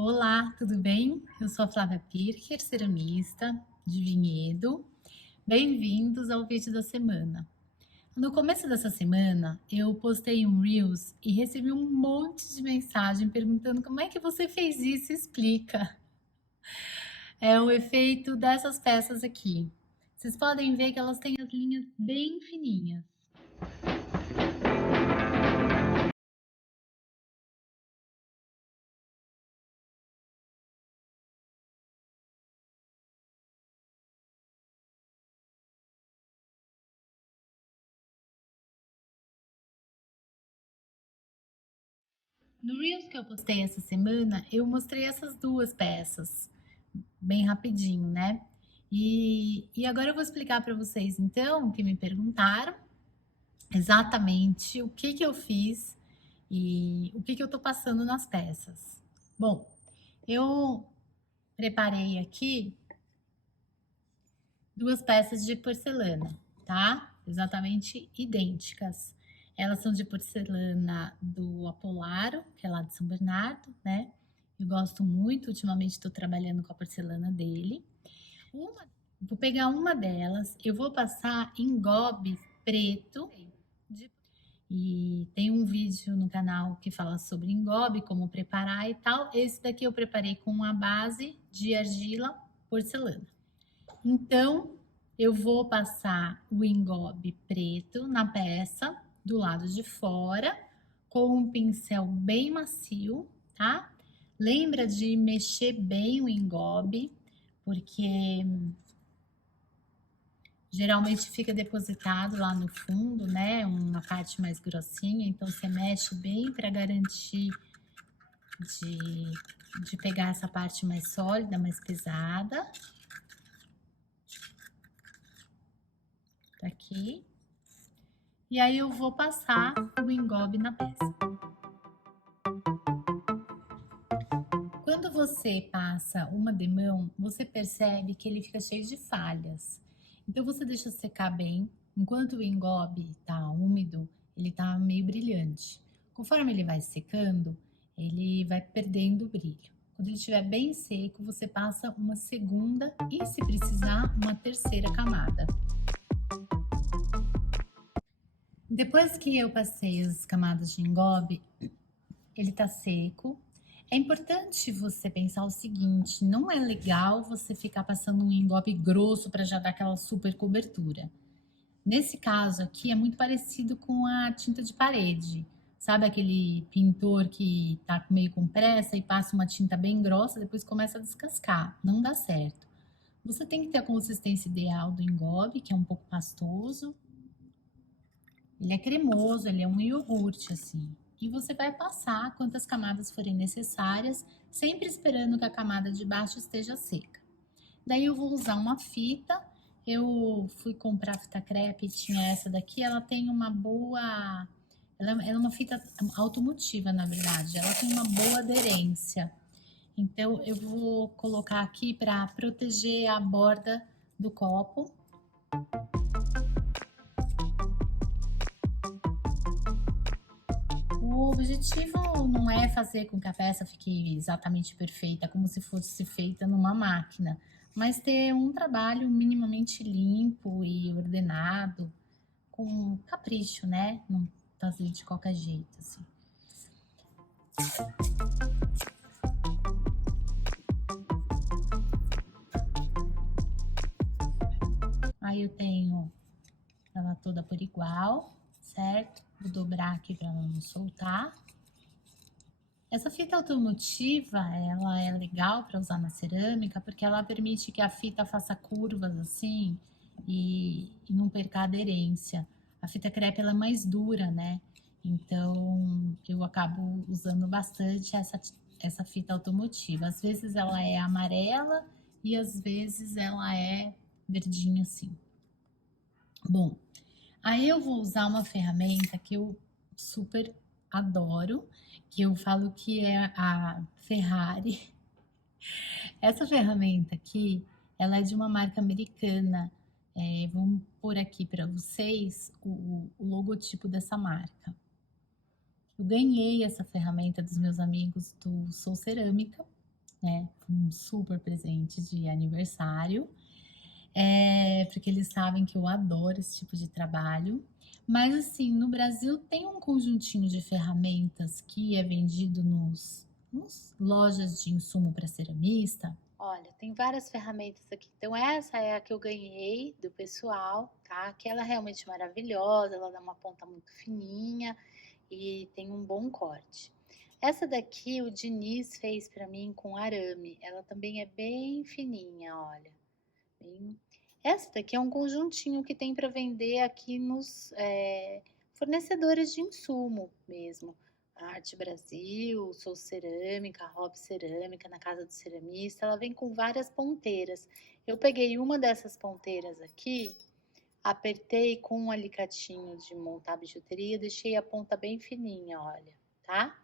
Olá, tudo bem? Eu sou a Flávia Pircher, ceramista de Vinhedo. Bem-vindos ao vídeo da semana. No começo dessa semana, eu postei um Reels e recebi um monte de mensagem perguntando como é que você fez isso, explica. É o efeito dessas peças aqui. Vocês podem ver que elas têm as linhas bem fininhas. No Reels que eu postei essa semana, eu mostrei essas duas peças, bem rapidinho, né? E agora eu vou explicar para vocês, então, que me perguntaram exatamente o que que eu fiz e o que que eu tô passando nas peças. Bom, eu preparei aqui duas peças de porcelana, tá? Exatamente idênticas. Elas são de porcelana do Apolaro, que é lá de São Bernardo, né? Eu gosto muito, ultimamente estou trabalhando com a porcelana dele. Vou pegar uma delas, eu vou passar em gobe preto. E tem um vídeo no canal que fala sobre engobe, como preparar e tal. Esse daqui eu preparei com a base de argila porcelana. Então, eu vou passar o engobe preto na peça do lado de fora, com um pincel bem macio, tá? Lembra de mexer bem o engobe, porque geralmente fica depositado lá no fundo, né? Uma parte mais grossinha, então você mexe bem para garantir de pegar essa parte mais sólida, mais pesada. Tá aqui. E aí eu vou passar o engobe na peça. Quando você passa uma demão, você percebe que ele fica cheio de falhas. Então você deixa secar bem. Enquanto o engobe tá úmido, ele tá meio brilhante. Conforme ele vai secando, ele vai perdendo o brilho. Quando ele estiver bem seco, você passa uma segunda e, se precisar, uma terceira camada. Depois que eu passei as camadas de engobe, ele tá seco. É importante você pensar o seguinte: não é legal você ficar passando um engobe grosso para já dar aquela super cobertura. Nesse caso aqui é muito parecido com a tinta de parede. Sabe aquele pintor que tá meio com pressa e passa uma tinta bem grossa, depois começa a descascar? Não dá certo. Você tem que ter a consistência ideal do engobe, que é um pouco pastoso. Ele é cremoso, ele é um iogurte, assim. E você vai passar quantas camadas forem necessárias, sempre esperando que a camada de baixo esteja seca. Daí eu vou usar uma fita. Eu fui comprar fita crepe, tinha essa daqui, ela tem uma boa... Ela é uma fita automotiva, na verdade. Ela tem uma boa aderência. Então, eu vou colocar aqui para proteger a borda do copo. O objetivo não é fazer com que a peça fique exatamente perfeita, como se fosse feita numa máquina, mas ter um trabalho minimamente limpo e ordenado, com capricho, né? Não fazer de qualquer jeito, assim. Aí eu tenho ela toda por igual, certo? Vou dobrar aqui para ela não soltar. Essa fita automotiva, ela é legal para usar na cerâmica, porque ela permite que a fita faça curvas assim e não perca a aderência. A fita crepe ela é mais dura, né? Então eu acabo usando bastante essa fita automotiva. Às vezes ela é amarela e às vezes ela é verdinha assim. Bom, aí eu vou usar uma ferramenta que eu super adoro, que eu falo que é a Ferrari. Essa ferramenta aqui, ela é de uma marca americana. Vamos pôr aqui para vocês o logotipo dessa marca. Eu ganhei essa ferramenta dos meus amigos do Sou Cerâmica. né? Um super presente de aniversário, porque eles sabem que eu adoro esse tipo de trabalho. Mas assim, no Brasil tem um conjuntinho de ferramentas que é vendido nos lojas de insumo para ceramista. Olha, tem várias ferramentas aqui. Então, essa é a que eu ganhei do pessoal, tá? Que ela é realmente maravilhosa, ela dá uma ponta muito fininha e tem um bom corte. Essa daqui o Diniz fez para mim com arame. Ela também é bem fininha, olha. Essa daqui é um conjuntinho que tem para vender aqui nos fornecedores de insumo mesmo. Arte Brasil, Sou Cerâmica, Rob Cerâmica, na Casa do Ceramista. Ela vem com várias ponteiras. Eu peguei uma dessas ponteiras aqui, apertei com um alicatinho de montar bijuteria, deixei a ponta bem fininha, olha, tá?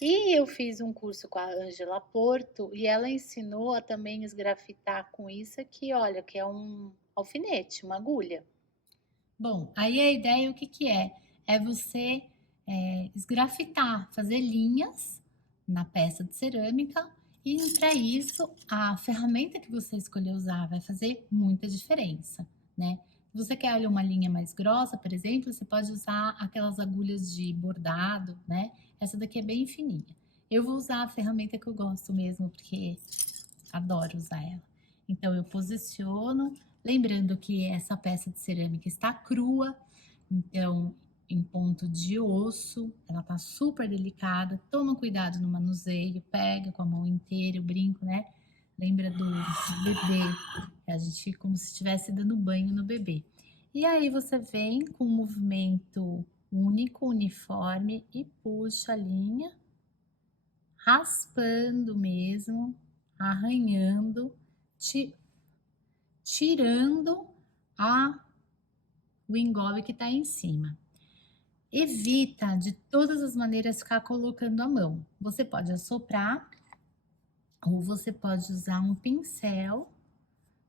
E eu fiz um curso com a Ângela Porto e ela ensinou a também esgrafitar com isso aqui, olha, que é um alfinete, uma agulha. Bom, aí a ideia o que que é? É você esgrafitar, fazer linhas na peça de cerâmica e para isso a ferramenta que você escolher usar vai fazer muita diferença, né? Se você quer olha, uma linha mais grossa, por exemplo, você pode usar aquelas agulhas de bordado, né? Essa daqui é bem fininha. Eu vou usar a ferramenta que eu gosto mesmo, porque adoro usar ela. Então, eu posiciono, lembrando que essa peça de cerâmica está crua, então, em ponto de osso, ela tá super delicada. Toma cuidado no manuseio, pega com a mão inteira o brinco, né? Lembra do bebê, a gente como se estivesse dando banho no bebê. E aí você vem com um movimento único, uniforme e puxa a linha, raspando mesmo, arranhando, tirando o engobe que está em cima. Evita de todas as maneiras ficar colocando a mão. Você pode assoprar ou você pode usar um pincel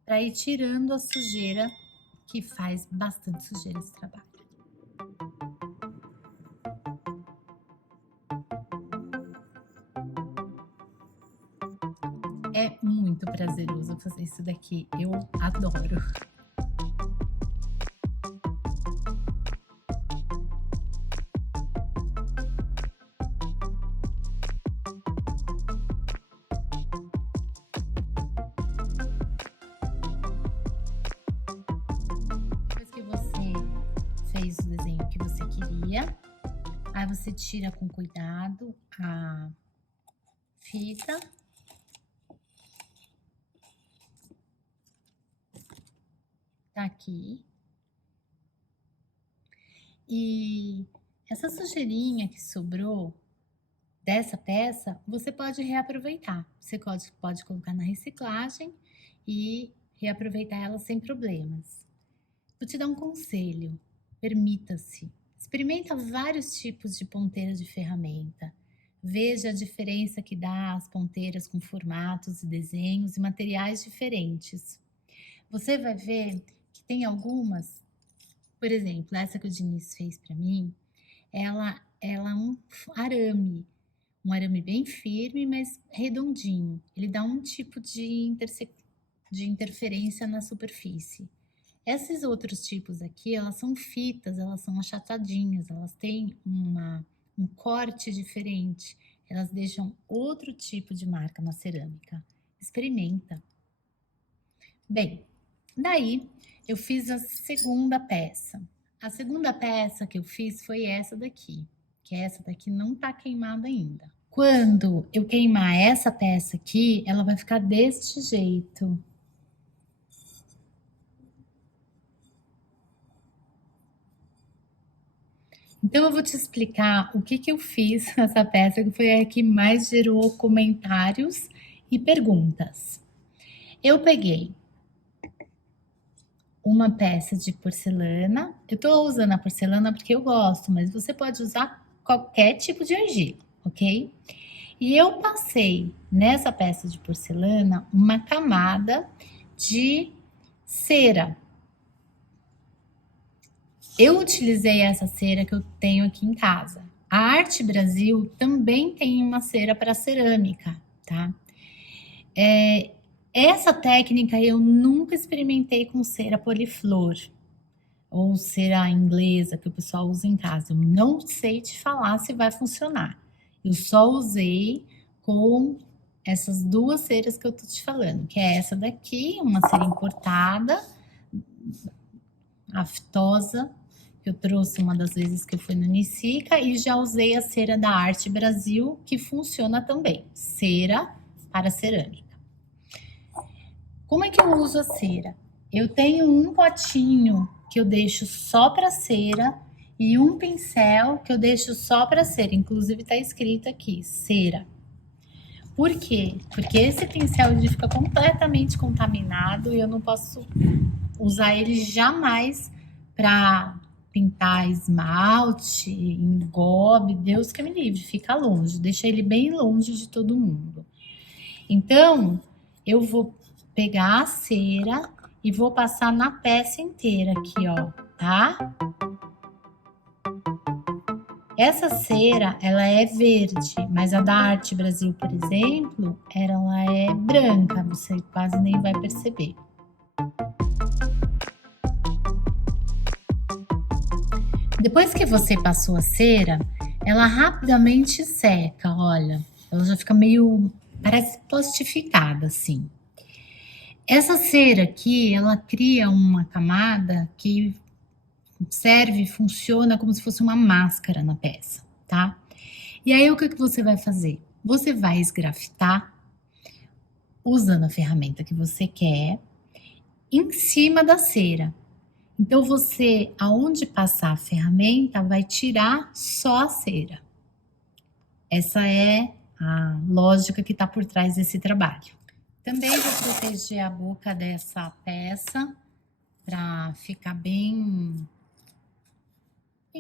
para ir tirando a sujeira, que faz bastante sujeira esse trabalho. É muito prazeroso fazer isso daqui, eu adoro. Depois que você fez o desenho que você queria, aí você tira com cuidado a fita. Tá aqui. E essa sujeirinha que sobrou dessa peça, você pode reaproveitar. Você pode colocar na reciclagem e reaproveitar ela sem problemas. Vou te dar um conselho. Permita-se. Experimenta vários tipos de ponteiras de ferramenta. Veja a diferença que dá as ponteiras com formatos e desenhos e materiais diferentes. Você vai ver que tem algumas, por exemplo, essa que o Diniz fez para mim, ela é um arame bem firme, mas redondinho. Ele dá um tipo de interferência na superfície. Esses outros tipos aqui, elas são fitas, elas são achatadinhas, elas têm um corte diferente, elas deixam outro tipo de marca na cerâmica. Experimenta. Bem, daí eu fiz a segunda peça. A segunda peça que eu fiz foi essa daqui, que essa daqui não tá queimada ainda. Quando eu queimar essa peça aqui, ela vai ficar deste jeito. Então eu vou te explicar o que eu fiz nessa peça, que foi a que mais gerou comentários e perguntas. Eu peguei uma peça de porcelana. Eu tô usando a porcelana porque eu gosto, mas você pode usar qualquer tipo de argila, ok? E eu passei nessa peça de porcelana uma camada de cera. Eu utilizei essa cera que eu tenho aqui em casa. A Arte Brasil também tem uma cera para cerâmica, tá? Essa técnica eu nunca experimentei com cera poliflor ou cera inglesa que o pessoal usa em casa. Eu não sei te falar se vai funcionar. Eu só usei com essas duas ceras que eu tô te falando, que é essa daqui, uma cera importada, aftosa, que eu trouxe uma das vezes que eu fui no Nicica, e já usei a cera da Arte Brasil, que funciona também, cera para cerâmica. Como é que eu uso a cera? Eu tenho um potinho que eu deixo só para cera e um pincel que eu deixo só para cera. Inclusive tá escrito aqui, cera. Por quê? Porque esse pincel ele fica completamente contaminado e eu não posso usar ele jamais para pintar esmalte, engobe, Deus que me livre, fica longe, deixa ele bem longe de todo mundo. Então, eu vou pegar a cera e vou passar na peça inteira aqui, ó, tá? Essa cera, ela é verde, mas a da Arte Brasil, por exemplo, ela é branca, você quase nem vai perceber. Depois que você passou a cera, ela rapidamente seca, olha. Ela já fica meio, parece plastificada, assim. Essa cera aqui, ela cria uma camada que serve, funciona como se fosse uma máscara na peça, tá? E aí o que você vai fazer? Você vai esgrafitar usando a ferramenta que você quer em cima da cera. Então você, aonde passar a ferramenta, vai tirar só a cera. Essa é a lógica que está por trás desse trabalho. Também vou proteger a boca dessa peça para ficar bem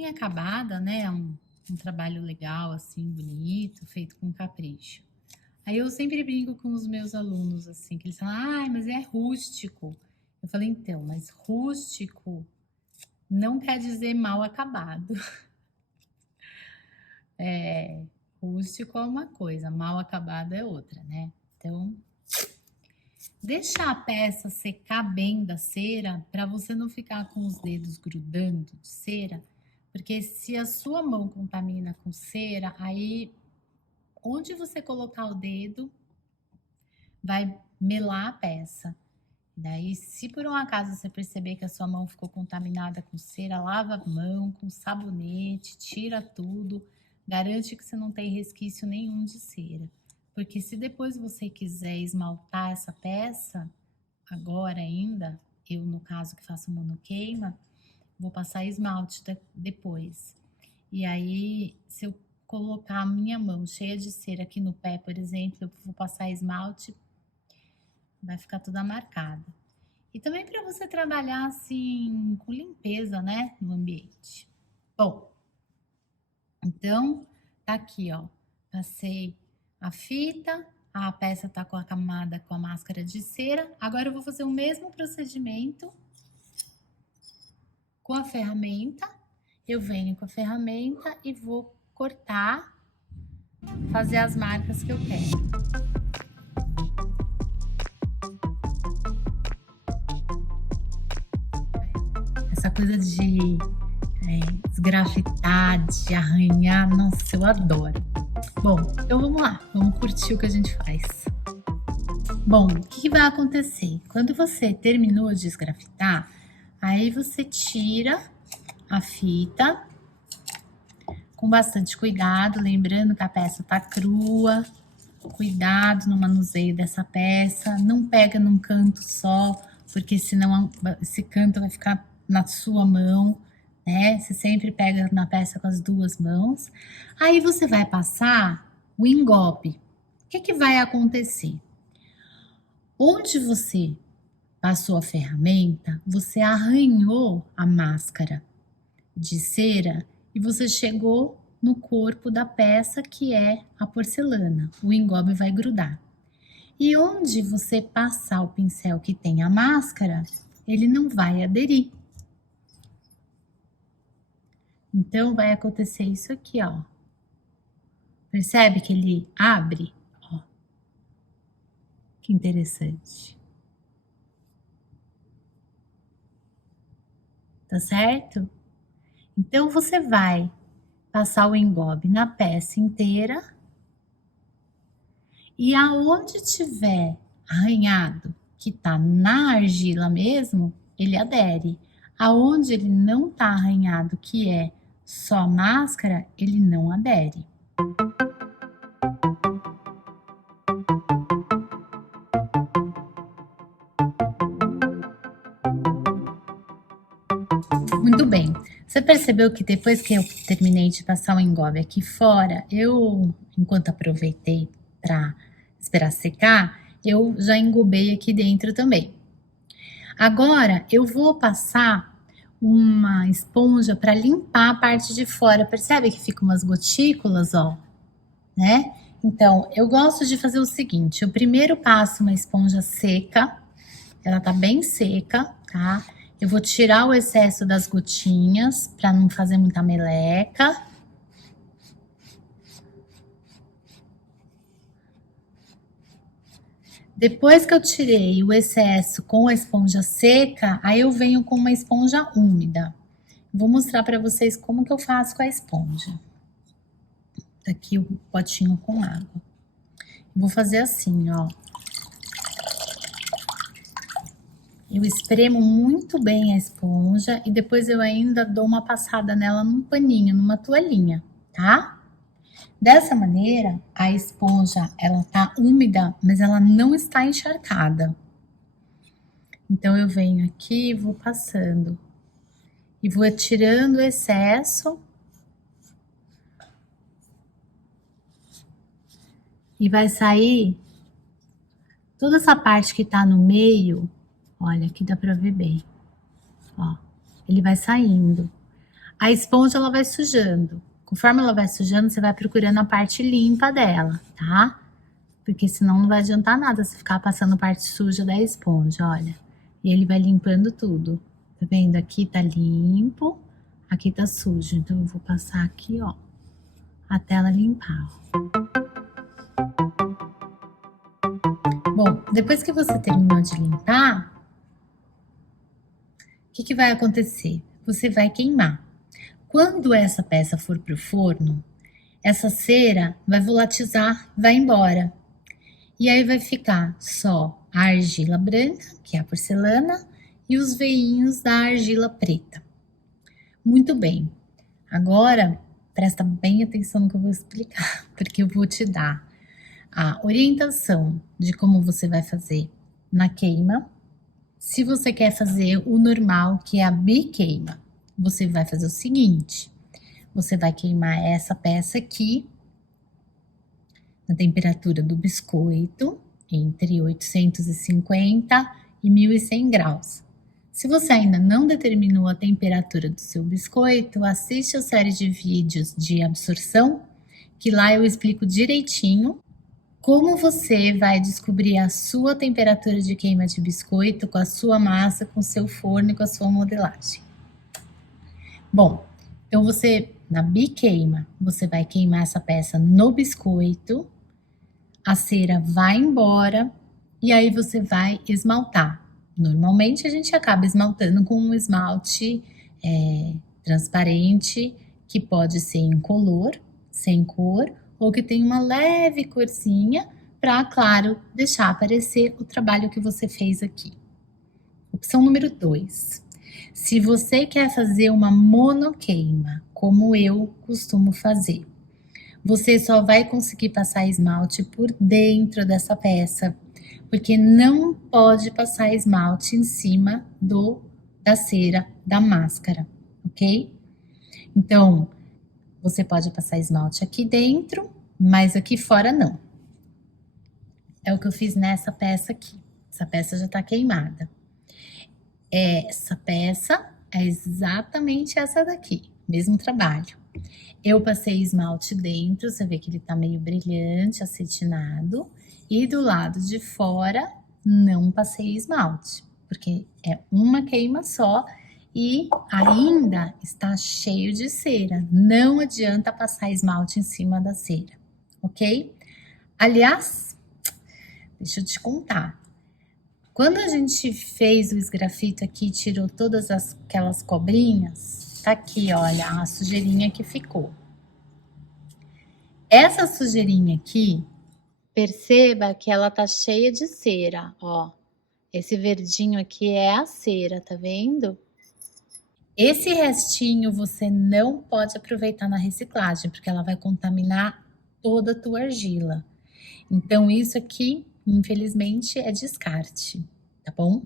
acabada, né? Um trabalho legal, assim, bonito, feito com capricho. Aí eu sempre brinco com os meus alunos, assim, que eles falam, ai, mas é rústico. Eu falei, então, mas rústico não quer dizer mal acabado. Rústico é uma coisa, mal acabado é outra, né? Então, deixa a peça secar bem da cera para você não ficar com os dedos grudando de cera, porque se a sua mão contamina com cera, aí onde você colocar o dedo vai melar a peça. Daí, se por um acaso você perceber que a sua mão ficou contaminada com cera, lava a mão com sabonete, tira tudo, garante que você não tem resquício nenhum de cera. Porque se depois você quiser esmaltar essa peça, agora ainda, eu no caso que faço monoqueima, vou passar esmalte depois. E aí, se eu colocar a minha mão cheia de cera aqui no pé, por exemplo, eu vou passar esmalte, vai ficar toda marcada. E também para você trabalhar assim com limpeza, né, no ambiente. Bom, então tá aqui, ó. Passei a fita, a peça tá com a camada com a máscara de cera. Agora eu vou fazer o mesmo procedimento com a ferramenta. Eu venho com a ferramenta e vou cortar, fazer as marcas que eu quero. Essa coisa de esgrafitar, de arranhar, nossa, eu adoro. Bom, então vamos lá, vamos curtir o que a gente faz. Bom, o que vai acontecer? Quando você terminou de esgrafitar, aí você tira a fita com bastante cuidado, lembrando que a peça tá crua. Cuidado no manuseio dessa peça, não pega num canto só, porque senão esse canto vai ficar na sua mão, né? Você sempre pega na peça com as duas mãos. Aí você vai passar o engobe. O que vai acontecer? Onde você passou a ferramenta, você arranhou a máscara de cera e você chegou no corpo da peça que é a porcelana. O engobe vai grudar. E onde você passar o pincel que tem a máscara, ele não vai aderir. Então vai acontecer isso aqui, ó. Percebe que ele abre? Ó. Que interessante. Tá certo? Então, você vai passar o engobe na peça inteira e aonde tiver arranhado, que tá na argila mesmo, ele adere. Aonde ele não tá arranhado, que é só máscara, ele não adere. Muito bem. Você percebeu que depois que eu terminei de passar o engobe aqui fora, enquanto aproveitei para esperar secar, eu já engobei aqui dentro também. Agora eu vou passar uma esponja para limpar a parte de fora. Percebe que fica umas gotículas, ó, né? Então, eu gosto de fazer o seguinte: eu primeiro passo uma esponja seca, ela tá bem seca, tá? Eu vou tirar o excesso das gotinhas para não fazer muita meleca. Depois que eu tirei o excesso com a esponja seca, aí eu venho com uma esponja úmida. Vou mostrar para vocês como que eu faço com a esponja. Tá aqui o potinho com água. Vou fazer assim, ó. Eu espremo muito bem a esponja e depois eu ainda dou uma passada nela num paninho, numa toalhinha, tá? Dessa maneira, a esponja, ela tá úmida, mas ela não está encharcada. Então, eu venho aqui e vou passando. E vou tirando o excesso. E vai sair toda essa parte que tá no meio. Olha, aqui dá pra ver bem. Ó, ele vai saindo. A esponja, ela vai sujando. Conforme ela vai sujando, você vai procurando a parte limpa dela, tá? Porque senão não vai adiantar nada você ficar passando parte suja da esponja, olha. E ele vai limpando tudo. Tá vendo? Aqui tá limpo, aqui tá sujo. Então, eu vou passar aqui, ó, até ela limpar, ó. Bom, depois que você terminou de limpar, o que vai acontecer? Você vai queimar. Quando essa peça for pro forno, essa cera vai volatizar, vai embora. E aí vai ficar só a argila branca, que é a porcelana, e os veinhos da argila preta. Muito bem. Agora, presta bem atenção no que eu vou explicar, porque eu vou te dar a orientação de como você vai fazer na queima. Se você quer fazer o normal, que é a biqueima, você vai fazer o seguinte: você vai queimar essa peça aqui na temperatura do biscoito, entre 850 e 1100 graus. Se você ainda não determinou a temperatura do seu biscoito, assiste a série de vídeos de absorção, que lá eu explico direitinho como você vai descobrir a sua temperatura de queima de biscoito com a sua massa, com o seu forno e com a sua modelagem. Bom, então na biqueima, você vai queimar essa peça no biscoito, a cera vai embora e aí você vai esmaltar. Normalmente a gente acaba esmaltando com um esmalte transparente, que pode ser incolor, sem cor, ou que tem uma leve corzinha para, claro, deixar aparecer o trabalho que você fez aqui. Opção número 2. Se você quer fazer uma monoqueima, como eu costumo fazer, você só vai conseguir passar esmalte por dentro dessa peça, porque não pode passar esmalte em cima da cera da máscara, ok? Então, você pode passar esmalte aqui dentro, mas aqui fora não. É o que eu fiz nessa peça aqui. Essa peça já tá queimada. Essa peça é exatamente essa daqui, mesmo trabalho. Eu passei esmalte dentro, você vê que ele tá meio brilhante, acetinado. E do lado de fora, não passei esmalte, porque é uma queima só e ainda está cheio de cera. Não adianta passar esmalte em cima da cera, ok? Aliás, Deixa eu te contar. Quando a gente fez o esgrafito aqui, tirou todas aquelas cobrinhas, tá aqui, olha, a sujeirinha que ficou. Essa sujeirinha aqui, perceba que ela tá cheia de cera, ó. Esse verdinho aqui é a cera, tá vendo? Esse restinho você não pode aproveitar na reciclagem, porque ela vai contaminar toda a tua argila. Então, isso aqui, infelizmente, é descarte, tá bom?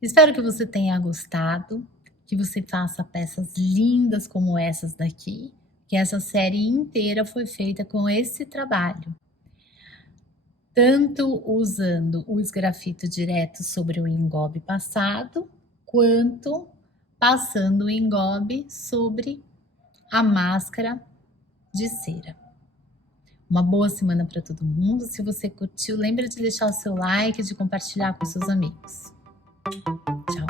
Espero que você tenha gostado, que você faça peças lindas como essas daqui, que essa série inteira foi feita com esse trabalho. Tanto usando o esgrafito direto sobre o engobe passado, quanto passando o engobe sobre a máscara de cera. Uma boa semana para todo mundo. Se você curtiu, lembra de deixar o seu like, de compartilhar com seus amigos. Tchau.